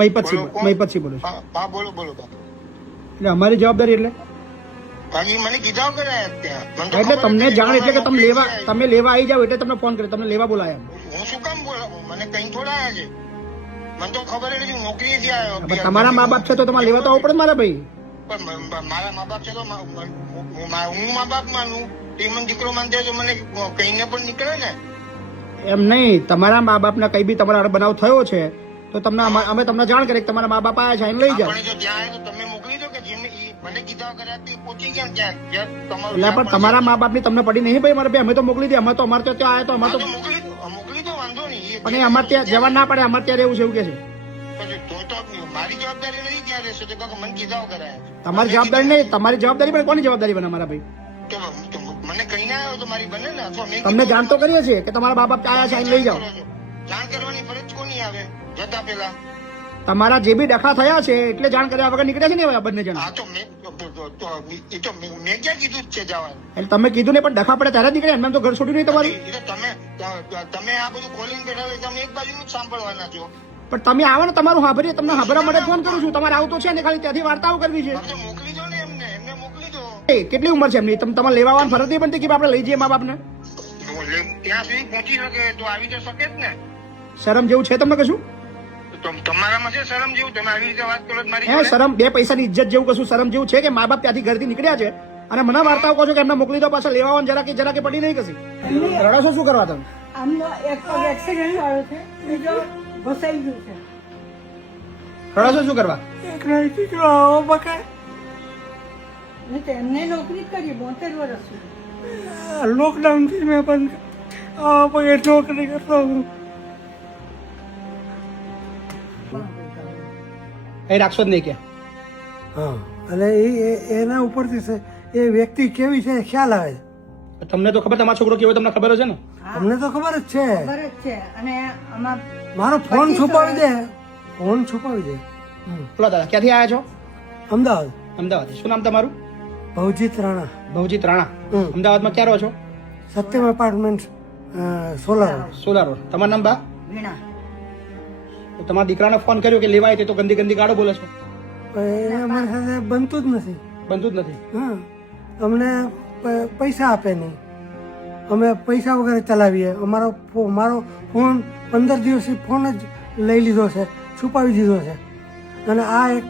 મહીપતસિંહ બોલું છું. હા બોલો બોલો. એટલે અમારી જવાબદારી એટલે ભાઈ મને કીધા કરાય ત્યાં એટલે તમને જાણ એટલે કે તમે લેવા આવી જાવ એટલે તમને ફોન કર્યો, તમને લેવા બોલાયા. હું શું કામ બોલાવું? મને કઈ થોડા આવ્યા છે, મને તો ખબર નથી નોકરીએથી આવ્યો. તમારા મા બાપ છે તો તમારે લેવા તો આવવું પડે મારા ભાઈ. પણ મારા મા બાપ છે તો હું મા બાપ માનું તે મને દીકરો માનते તો મને કહીને પણ નીકળે ને. એમ નહીં, તમારા મા બાપને કઈ બી તમારા બનાવ થયો છે તો તમને અમે તમને જાણ કરીએ કે તમારા મા બાપ આયા છે એને લઈ જાઓ. જો ત્યાં આવે તો તમે મોકલી દો કે જેમને મને કીધા કર્યા તે પહોંચી ગયા ત્યાં તમારું. એટલે પણ તમારા મા બાપ ની તમને પડી નહીં ભાઈ મારે ભાઈ, અમે તો મોકલી દે. અમે તો અમારે ત્યાં આવ્યા તો અમે તો મોકલી દો, વાંધો નહીં. પણ એ અમારે ત્યાં જવા ના પડે, અમારે ત્યાં રહેવું છે એવું કે છે. મારી જવાબદારી નથી ત્યાં રહેશે તો મને કીધા કરાય. તમારી જવાબદારી નહીં, તમારી જવાબદારી પણ કોની જવાબદારી બને મારા ભાઈ? તો મને કહીને આવ્યો તો મારી બને ને. અથવા મેં તમને જાણ તો કરીએ છીએ કે તમારા મા બાપ આયા છે એને લઈ જાઓ. જાણ કરવાની ફરજ કોની આવે જતા પેલા? તમારા જે બી ડખા થયા છે એટલે જાણ કર્યા વગર નીકળ્યા છે ને હવે બંને જણ. હા તો મેં ક્યાં કીધું જ છે જવાનું? એટલે તમે કીધું ને પણ ડખા પડે ત્યારે જ નીકળ્યા, એમ તો ઘર છોડ્યું નહીં તમારું. તમે આ બધું ખોલીને બેઠા હોય તમે એક બાજુ જ સાંભળવાના છો. પણ તમે આવો ને તમારું સાંભળીએ, તમને સાંભળવા માટે ફોન કરું છું. તમારે આવતો છે ને ખાલી ત્યાંથી વાર્તાઓ કરવી છે. મોકલી દો ને એમને મોકલી દો. કેટલી ઉંમર છે એમની? તમારે લેવા આવવાની ફરજ નહીં બનતી કે આપણે લઈ જઈએ મા બાપને? ત્યાં સુધી પહોંચી શકે તો આવી તો શકે જ ને. શરમ જેવું છે તમને કશું? તમારામાં છે શરમ જેવું? તમે આવી રીતે વાત કરો મારી હે શરમ? બે પૈસાની ઇજ્જત જેવું કશું શરમ જેવું છે કે મા બાપ ત્યાંથી ઘરથી નીકળ્યા છે અને મને વાર્તાઓ કહો છો કે એમને મોકલી દો પાછા લેવા આવવાનું? જરા કે પડી નહીં કશી. રડો છો શું કરવા તમે? આમનો એક પગ એક્સિડન્ટ વાળો છે, બીજો ઘસાઈ ગયું છે. રડો છો શું કરવા? એક દીકરો આવો બકા ને તેમને નોકરી કરી 72 વર્ષ સુધી. લોકડાઉન થી મેં પણ આવા પગે નોકરી કરતો હું. એ રાખશો જ નહીં કે? હા, અને એના ઉપરથી એ વ્યક્તિ કેવી છે ખ્યાલ આવે છે. તમને તો ખબર તમારો છોકરો કેવો તમને ખબર છે ને? અમને તો ખબર જ છે. ખબર જ છે. અને આમાં મારો ફોન છુપાવી દે, ફોન છુપાવી દે. બોલો દાદા, ક્યાંથી આવ્યા છો? અમદાવાદ. અમદાવાદ. શું નામ તમારું? ભવજીત રાણા. ભવજીત રાણા. અમદાવાદમાં ક્યાં રહો છો? Satyam apartment, solar. Solar road. તમારું નામ બા? વીણા. તમારા દીકરાને ફોન કર્યો કે લેવા આવી તો ગંદી ગંદી ગાળો બોલે છો? એને અમારી સાથે બનતું જ નથી. બનતું જ નથી. હા, અમને પૈસા આપે નહીં, અમે પૈસા વગર ચલાવીએ. મારો ફોન 15 દિવસથી ફોન જ લઈ લીધો છે, છુપાવી દીધો છે. અને આ એક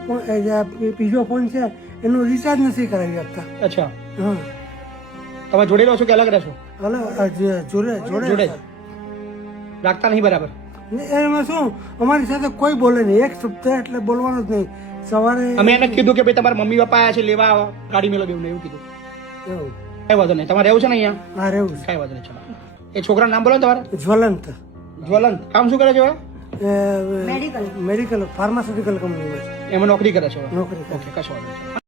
બીજો ફોન છે એનું રિચાર્જ નથી કરાવી આપતા. અચ્છા. હા. તમે જોડે રહો છો કે અલગ રહેશો? જોડે રાખતા નહીં બરાબર? એમાં શું, અમારી સાથે કોઈ બોલે નહીં, એક શબ્દ એટલે બોલવાનું જ નહીં. સવારે અમે એને કીધું કે ભાઈ તમારા મમ્મી પપ્પા આયા છે લેવા આવો, ગાડી મેળવો એવું એવું કીધું. એવું કઈ વાંધો નહીં. તમારે રહેવું છે ને અહીંયા? હા, રહેવું છે. કઈ વાંધો નહીં. ચલો, એ છોકરાનું નામ બોલો ને તમારે? જ્વલંત. જ્વલંત. કામ શું કરે છે? મેડિકલ ફાર્માસ્યુટિકલ કંપનીમાં એમાં નોકરી કરે છે? નોકરી કરે. ઓકે, કશો વાંધો નહીં.